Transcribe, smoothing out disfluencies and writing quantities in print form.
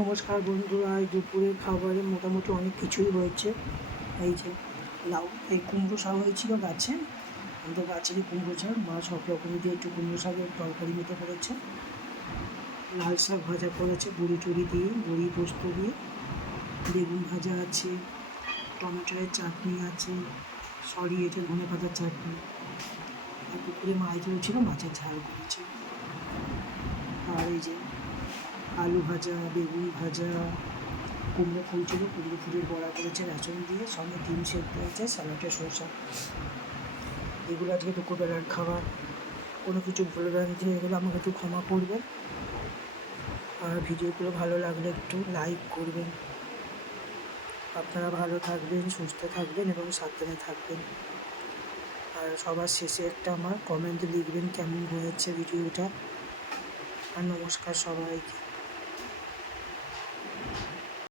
নমস্কার বন্ধুরা, আজ দুপুরের খাবারে মোটামুটি অনেক কিছুই হয়েছে। এই যে লাউ, এই কুমড়ো শাক হয়েছিল গাছে, আমাদের গাছেরই কুমড়ো শাক। মা সব রকম দিয়ে একটু কুমড়ো শাকের তরকারি মতো করেছে। লাল শাক ভাজা করেছে বড়ি টড়ি দিয়ে, বড়ি পোস্ত দিয়ে। বেগুন ভাজা আছে, টমেটোর চাটনি আছে, এটা ধনে পাতার চাটনি। আর পুকুরে মাছ ধরেছিল, মাছের ঝাল করেছে। আর এই যে আলু ভাজা, বেগুন ভাজা, কুমড়ো ফুল ছিল, কুমড়ো ফুলের বড়া করেছে বেসন দিয়ে, সঙ্গে ডিম সেদ্ধ আছে, স্যালাডে শসা। এগুলো আজকে দুপুরবেলার খাবার। কোনো কিছু ভুল ভ্রান্তি হয়ে গেলে আমাকে একটু ক্ষমা করবেন। আর ভিডিওগুলো ভালো লাগলে একটু লাইক করবেন। আপনারা ভালো থাকবেন, সুস্থ থাকবেন এবং সাবধানে থাকবেন। আর সবার শেষে একটা আমার কমেন্ট লিখবেন কেমন হয়েছে ভিডিওটা। আর নমস্কার সবাইকে।